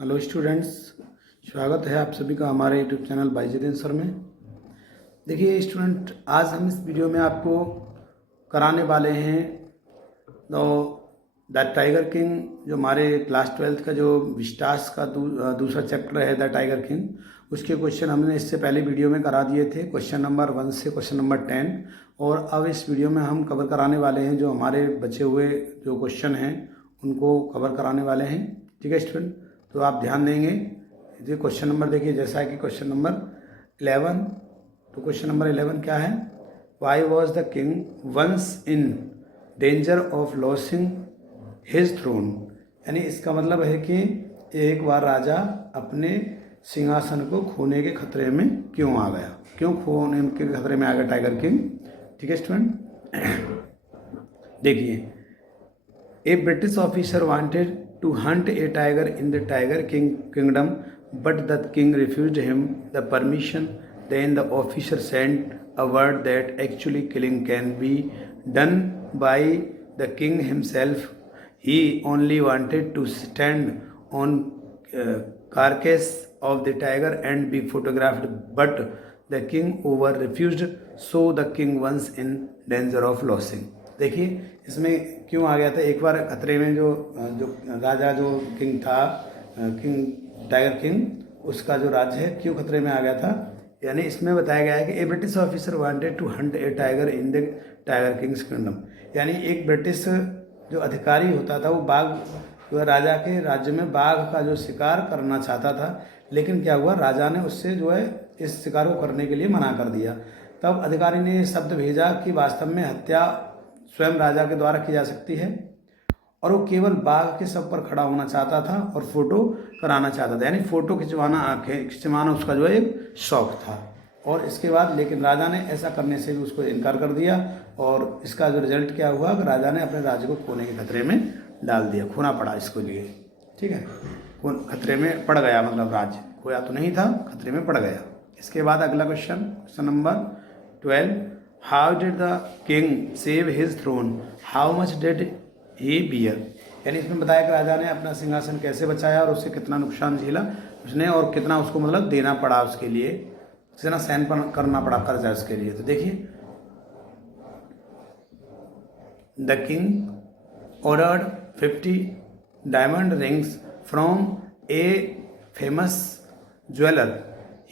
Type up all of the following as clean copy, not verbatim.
Hello students, स्वागत है आप सभी का हमारे यूट्यूब चैनल बाइजुद आंसर में। देखिए स्टूडेंट, आज हम इस वीडियो में आपको कराने वाले हैं तो द टाइगर किंग, जो हमारे क्लास 12th का जो विस्टास का दूसरा चैप्टर है द टाइगर किंग, उसके क्वेश्चन हमने इससे पहले वीडियो में करा दिए थे, क्वेश्चन नंबर 1 से क्वेश्चन नंबर 10। और अब इस वीडियो में हम कवर कराने वाले हैं जो हमारे बचे हुए जो क्वेश्चन हैं उनको कवर कराने वाले हैं। ठीक है स्टूडेंट, तो आप ध्यान देंगे। ये क्वेश्चन नंबर देखिए, जैसा कि क्वेश्चन नंबर 11, तो क्वेश्चन नंबर 11 क्या है? Why was the king once in danger of losing his throne. यानी इसका मतलब है कि एक बार राजा अपने सिंहासन को खोने के खतरे में क्यों आ गया, क्यों खोने के खतरे में आ गया टाइगर किंग। ठीक है स्टूडेंट, देखिए, a British officer wanted to hunt a tiger in the tiger kingdom, but the king refused him the permission. Then the officer sent a word that actually killing can be done by the king himself. He only wanted to stand on carcass of the tiger and be photographed, but the king over refused, so the king was in danger of losing. देखिए इसमें क्यों आ गया था एक बार खतरे में, जो राजा जो किंग था, किंग टाइगर किंग, उसका जो राज्य है क्यों खतरे में आ गया था। यानी इसमें बताया गया है कि a British officer wanted to hunt a tiger in the tiger king's kingdom. यानी एक ब्रिटिश जो अधिकारी होता था वो बाघ, जो राजा के राज्य में बाघ का जो शिकार करना चाहता था, लेकिन क्या हुआ, राजा ने उससे जो है इस शिकार को करने के लिए मना कर दिया। तब अधिकारी ने ये शब्द भेजा कि वास्तव में हत्या स्वयं राजा के द्वारा की जा सकती है, और वो केवल बाघ के शव पर खड़ा होना चाहता था और फोटो कराना चाहता था। यानी फोटो खिंचवाना उसका जो है एक शौक था। और इसके बाद लेकिन राजा ने ऐसा करने से भी उसको इनकार कर दिया, और इसका जो रिजल्ट क्या हुआ कि राजा ने अपने राज्य को खोने के खतरे में डाल दिया, खोना पड़ा इसको लिए। ठीक है, खतरे में पड़ गया, मतलब राज्य खोया तो नहीं था, खतरे में पड़ गया। इसके बाद अगला question, question number 12, how did the king save his throne, how much did he bear. यानी इसमें बताया कि राजा ने अपना सिंहासन कैसे बचाया और उससे कितना नुकसान झेला उसने, और कितना उसको मतलब देना पड़ा उसके लिए, कितना सहन करना पड़ा कर्जा उसके लिए। तो देखिए, the king ordered 50 diamond rings from a famous jeweller.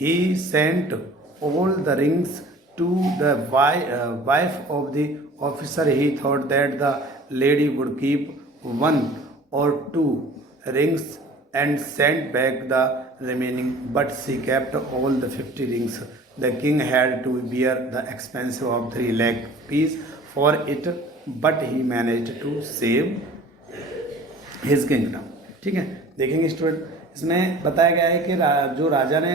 He sent all the rings to the wife of the officer. He thought that the lady would keep 1 or 2 rings and sent back the remaining, but she kept all the 50 rings. The king had to bear the expense of 3 lakh rupees for it, but he managed to save his kingdom. ठीक है, देखेंगे student, इसमें बताया गया है कि जो राजा ने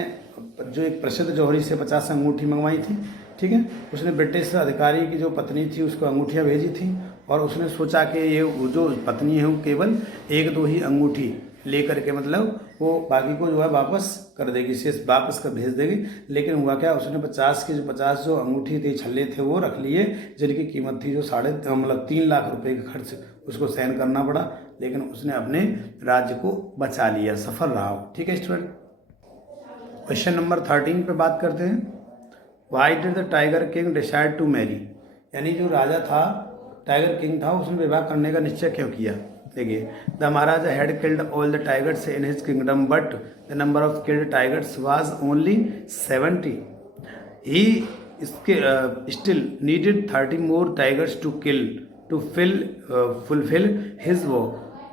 जो एक प्रसिद्ध जौहरी से 50 अंगूठी मंगवाई थी, ठीक है, उसने ब्रिटिश अधिकारी की जो पत्नी थी उसको अंगूठियाँ भेजी थी, और उसने सोचा कि ये वो जो पत्नी है वो केवल 1-2 ही अंगूठी लेकर के मतलब वो बाकी को जो है वापस कर देगी, शेष वापस कर भेज देगी। लेकिन हुआ क्या, उसने 50 जो अंगूठी थे, छल्ले थे, वो रख लिए, जिनकी कीमत थी जो 3 लाख रुपए का खर्च उसको सहन करना पड़ा, लेकिन उसने अपने राज्य को बचा लिया, सफल रहा। ठीक है स्टूडेंट, क्वेश्चन नंबर 13 पे बात करते हैं। Why did the tiger king decide to marry. यानी जो राजा था, टाइगर किंग था, उसने विवाह करने का निश्चय क्यों किया। देखिए, the maharaja had killed all the tigers in his kingdom, but the number of killed tigers was only 70। He still needed 30 more tigers to kill to fulfill his vow.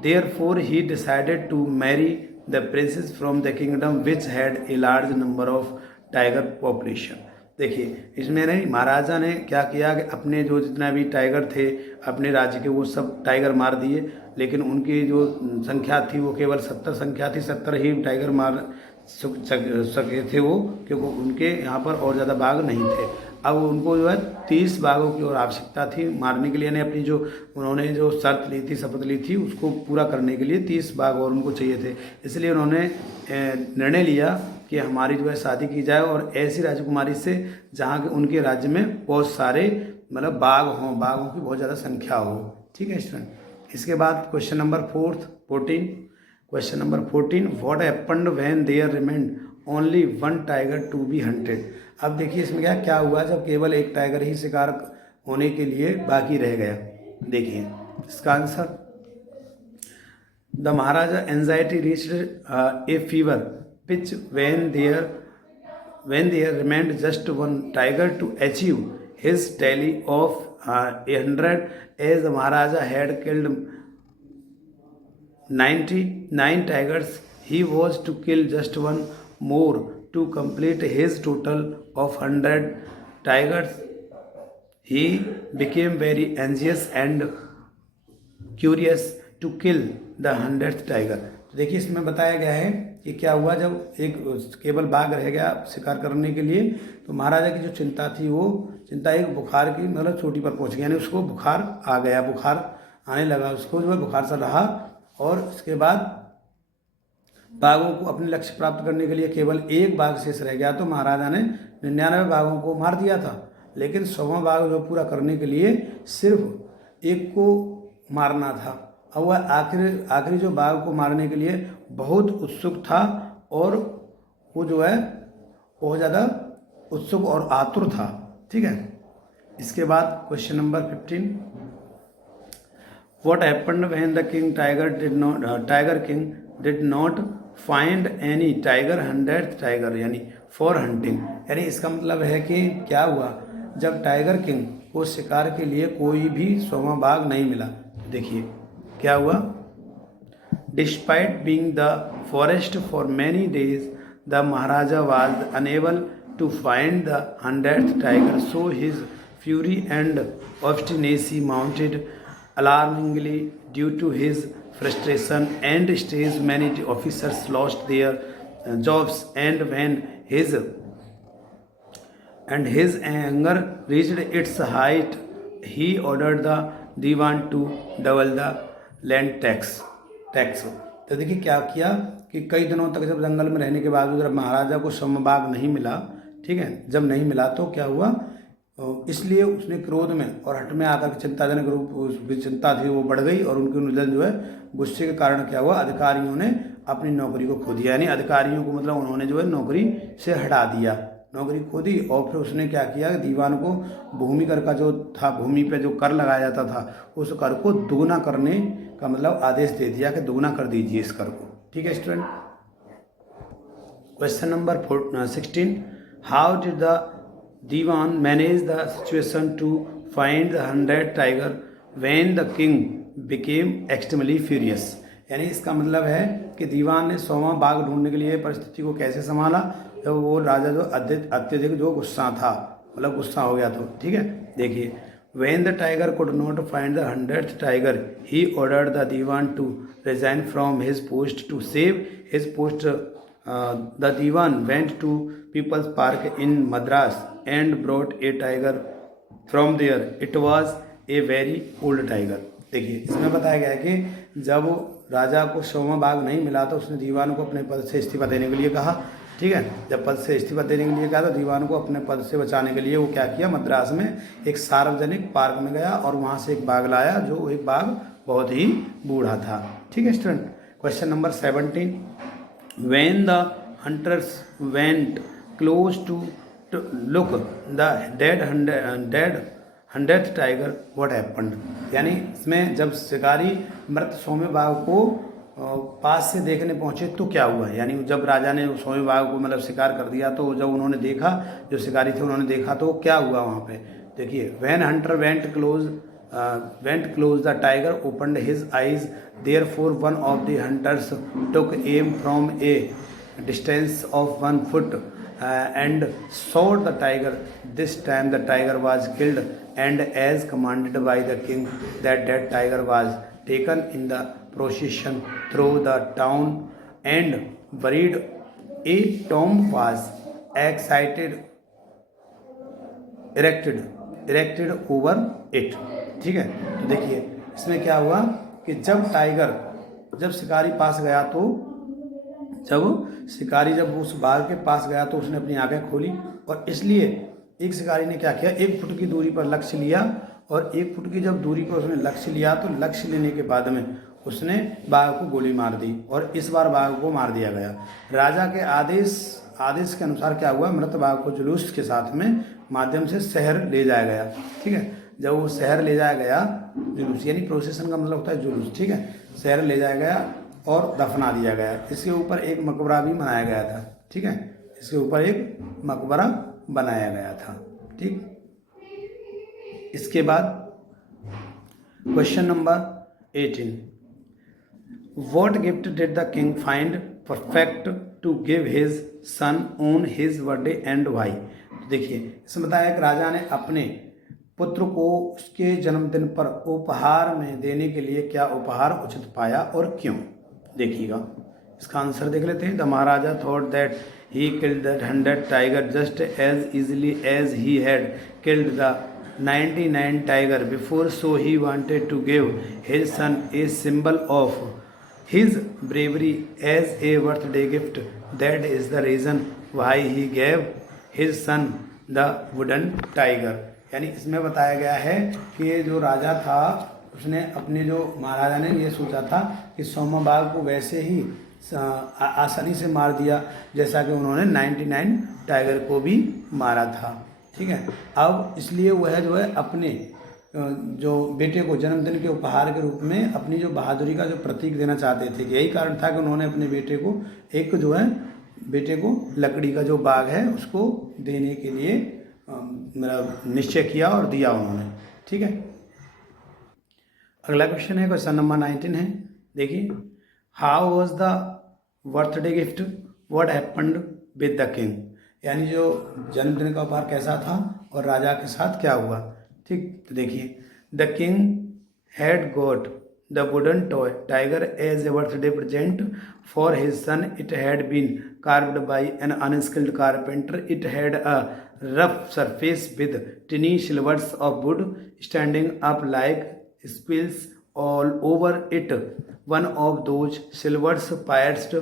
Therefore he decided to marry the princess from the kingdom which had a large number of tiger population. देखिए, इसमें नहीं, महाराजा ने क्या किया कि अपने जो जितना भी टाइगर थे अपने राज्य के, वो सब टाइगर मार दिए, लेकिन उनकी जो संख्या थी वो केवल 70 संख्या थी, 70 ही टाइगर मार सके थे वो, क्योंकि उनके यहाँ पर और ज़्यादा बाघ नहीं थे। अब उनको जो है 30 बाघों की और आवश्यकता थी मारने के लिए, यानी अपनी जो उन्होंने जो शर्त ली थी, शपथ ली थी, उसको पूरा करने के लिए 30 बाघ और उनको चाहिए थे। इसलिए उन्होंने निर्णय लिया कि हमारी जो है शादी की जाए, और ऐसी राजकुमारी से जहाँ के उनके राज्य में बहुत सारे मतलब बाघ हों, बाघों की बहुत ज़्यादा संख्या हो। ठीक है स्टूडेंट, इसके बाद question number 14, question number 14, what happened when there remained only one tiger to be hunted. अब देखिए इसमें क्या हुआ जब केवल एक टाइगर ही शिकार होने के लिए बाकी रह गया। देखिए इसका answer, the Maharaja anxiety reached A fever pitch when there remained just one tiger to achieve his tally of 100, as the Maharaja had killed 99 tigers. He was to kill just one more to complete his total of 100 tigers. He became very anxious and curious to kill the 100th tiger. तो देखिए इसमें बताया गया है कि क्या हुआ जब एक केवल बाघ रह गया शिकार करने के लिए, तो महाराजा की जो चिंता थी वो चिंता एक बुखार की मतलब चोटी पर पहुंच गई, यानी उसको बुखार आ गया, बुखार आने लगा उसको, जो है बुखार सा रहा। और इसके बाद बाघों को अपने लक्ष्य प्राप्त करने के लिए केवल एक बाघ शेष रह गया, तो महाराजा ने 99 बाघों को मार दिया था, लेकिन 100वां बाघ जो पूरा करने के लिए सिर्फ एक को मारना था। अब वह आखिरी जो बाघ को मारने के लिए बहुत उत्सुक था और वो जो है बहुत ज़्यादा उत्सुक और आतुर था। ठीक है, इसके बाद question number 15, what happened when the tiger king did not find any tiger 100th tiger, यानी फॉर हंटिंग। यानी इसका मतलब है कि क्या हुआ जब टाइगर किंग को शिकार के लिए कोई भी 100वां बाघ नहीं मिला। देखिए क्या हुआ, despite being the forest for many days the maharaja was unable to find the 100th tiger, so his fury and obstinacy mounted alarmingly due to his frustration and stage many officers lost their jobs, and when his anger reached its height, he ordered the Diwan to double the land tax। तो देखिए क्या किया कि कई दिनों तक जब जंगल में रहने के बावजूद जब महाराजा को 100वां बाघ नहीं मिला, ठीक है, जब नहीं मिला तो क्या हुआ, इसलिए उसने क्रोध में और हट में आकर चिंताजनक रूप चिंता थी वो बढ़ गई और उनके उन्मूलन जो है गुस्से के कारण क्या हुआ, अधिकारियों ने अपनी नौकरी को खो दिया। यानी अधिकारियों को मतलब उन्होंने जो है नौकरी से हटा दिया, नौकरी खो दी। और फिर उसने क्या किया, दीवान को भूमि कर का जो था, भूमि पे जो कर लगाया जाता था उस कर को दोगुना करने का मतलब आदेश दे दिया कि दोगुना कर दीजिए इस कर को। ठीक है student, question number 16, how did the Diwan managed the situation to find the 100th tiger when the king became extremely furious। यानी इसका मतलब है कि दीवान ने 100वां बाघ ढूंढने के लिए परिस्थिति को कैसे संभाला जब वो राजा जो अत्यधिक जो गुस्सा था, मतलब गुस्सा हो गया। तो ठीक है, देखिए when the tiger could not find the 100th tiger, he ordered the Diwan to resign from his post to save his post। The Diwan went to People's Park in Madras and brought a tiger from there। It was a very old tiger। देखिए इसमें बताया गया है कि जब राजा को 100वां बाघ नहीं मिला तो उसने दीवान को अपने पद से इस्तीफा देने के लिए कहा। ठीक है, जब पद से इस्तीफा देने के लिए कहा तो दीवान को अपने पद से बचाने के लिए वो क्या किया, मद्रास में एक सार्वजनिक पार्क में गया और वहाँ से एक बाघ लाया, जो एक बाघ बहुत ही बूढ़ा था। ठीक है student, question number 17, when the hunters went close to look the dead 100th tiger, what happened। यानी इसमें जब शिकारी मृत 100वें बाघ को पास से देखने पहुंचे तो क्या हुआ, यानी जब राजा ने 100वें बाघ को मतलब शिकार कर दिया तो जब उन्होंने देखा, जो शिकारी थे उन्होंने देखा तो क्या हुआ वहाँ पे। देखिए when hunter went close the tiger opened his eyes, therefore one of the hunters took aim from a distance of 1 foot and shot the tiger। This time the tiger was killed, and as commanded by the king, that tiger was taken in the procession through the town and buried। A tomb was erected over it। ठीक है, तो देखिए इसमें क्या हुआ कि जब शिकारी पास गया तो जब उस बाघ के पास गया तो उसने अपनी आंखें खोली, और इसलिए एक शिकारी ने क्या किया, 1 फुट की दूरी पर लक्ष्य लिया, और 1 फुट की जब दूरी पर उसने लक्ष्य लिया तो लक्ष्य लेने के बाद में उसने बाघ को गोली मार दी और इस बार बाघ को मार दिया गया। राजा के आदेश के अनुसार क्या हुआ, मृत बाघ को जुलूस के साथ में माध्यम से शहर ले जाया गया। ठीक है, जब वो शहर ले जाया गया, जुलूस यानी प्रोसेसन का मतलब होता है जुलूस। ठीक है, शहर ले जाया गया और दफना दिया गया। इसके ऊपर एक मकबरा भी बनाया गया था। ठीक है, इसके ऊपर एक मकबरा बनाया गया था। ठीक, इसके बाद question number 18, What gift did the king find perfect to give his son on his birthday and why? तो देखिए, इसमें बताया कि राजा ने अपने पुत्र को उसके जन्मदिन पर उपहार में देने के लिए क्या उपहार उचित पाया और क्यों। देखिएगा, इसका आंसर देख लेते हैं। The Maharaja thought that he killed the 100 tiger just as easily as he had killed the 99 tiger before, so he wanted to give his son a symbol of his bravery as a birthday gift. That is the reason why he gave his son the wooden tiger. यानी इसमें बताया गया है कि ये जो राजा था उसने अपने जो महाराजा ने ये सोचा था कि सोमा बाघ को वैसे ही आसानी से मार दिया जैसा कि उन्होंने 99 टाइगर को भी मारा था। ठीक है, अब इसलिए वह जो है अपने जो बेटे को जन्मदिन के उपहार के रूप में अपनी जो बहादुरी का जो प्रतीक देना चाहते थे। यही कारण था कि उन्होंने अपने बेटे को एक जो है लकड़ी का जो बाग है उसको देने के लिए निश्चय किया और दिया उन्होंने। ठीक है, अगला क्वेश्चन है, क्वेश्चन नंबर 19 है। देखिए, how was the birthday gift, what happened with the king. यानी जो जन्मदिन का उपहार कैसा था और राजा के साथ क्या हुआ। ठीक, तो देखिए, the king had got the wooden toy tiger as a birthday present for his son. It had been carved by an unskilled carpenter. It had a rough surface with tiny slivers of wood standing up like spills all over it. One of those slivers pierced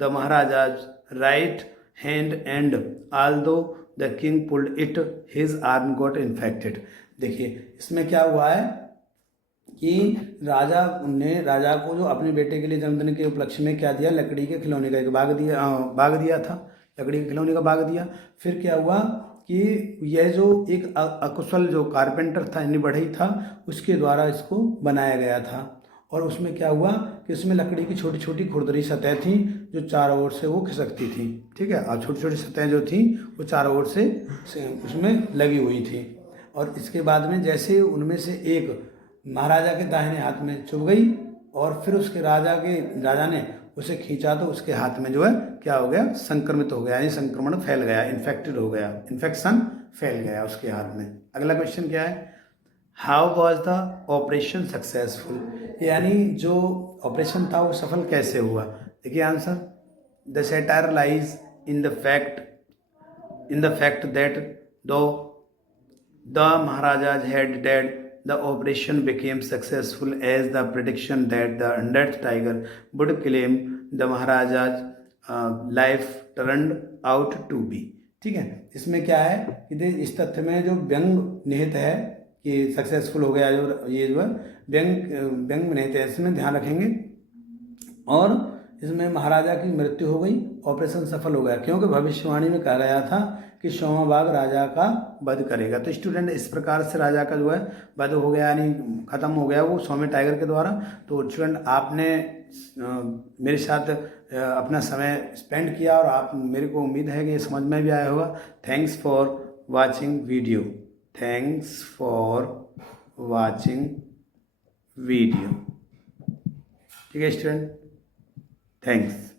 the Maharaja's right hand and although the king pulled it, his arm got infected. देखिए, इसमें क्या हुआ है कि राजा को जो अपने बेटे के लिए जन्मदिन के उपलक्ष्य में क्या दिया, लकड़ी के खिलौने का एक बाग दिया था, लकड़ी के खिलौने का बाग दिया। फिर क्या हुआ कि यह जो एक अकुशल जो कारपेंटर था, यानी बढ़ई था, उसके द्वारा इसको बनाया गया था। और उसमें क्या हुआ कि उसमें लकड़ी की छोटी छोटी खुरदरी सतह थी जो चारों ओर से वो खिसकती थी। ठीक है, और छोटी छोटी सतह जो थी वो चारों ओर से उसमें लगी हुई थी। और इसके बाद में जैसे उनमें से एक महाराजा के दाहिने हाथ में चुभ गई और फिर उसके राजा ने उसे खींचा तो उसके हाथ में जो है क्या हो गया, संक्रमित हो गया, यानी संक्रमण फैल गया, इन्फेक्टेड हो गया, इन्फेक्शन फैल गया उसके हाथ में। अगला क्वेश्चन क्या है, how was the operation successful. यानी जो ऑपरेशन था वो सफल कैसे हुआ। देखिए answer, the satire lies in the fact that though the maharajas had dead the operation became successful as the prediction that the 100th tiger would claim the Maharaja's life turned out to be। ठीक है, इसमें क्या है कि इस तथ्य में जो व्यंग निहित है कि सक्सेसफुल हो गया, जो ये जो है व्यंग निहित है, इसमें ध्यान रखेंगे। और इसमें महाराजा की मृत्यु हो गई, ऑपरेशन सफल हो गया, क्योंकि भविष्यवाणी में कहा गया था कि सोमा बाघ राजा का वध करेगा। तो स्टूडेंट, इस प्रकार से राजा का जो है वध हो गया, यानी खत्म हो गया वो सोमे टाइगर के द्वारा। तो स्टूडेंट, आपने मेरे साथ अपना समय स्पेंड किया और आप मेरे को उम्मीद है कि ये समझ में भी आया होगा। Thanks for watching video. Thanks for watching video. ठीक है स्टूडेंट, थैंक्स।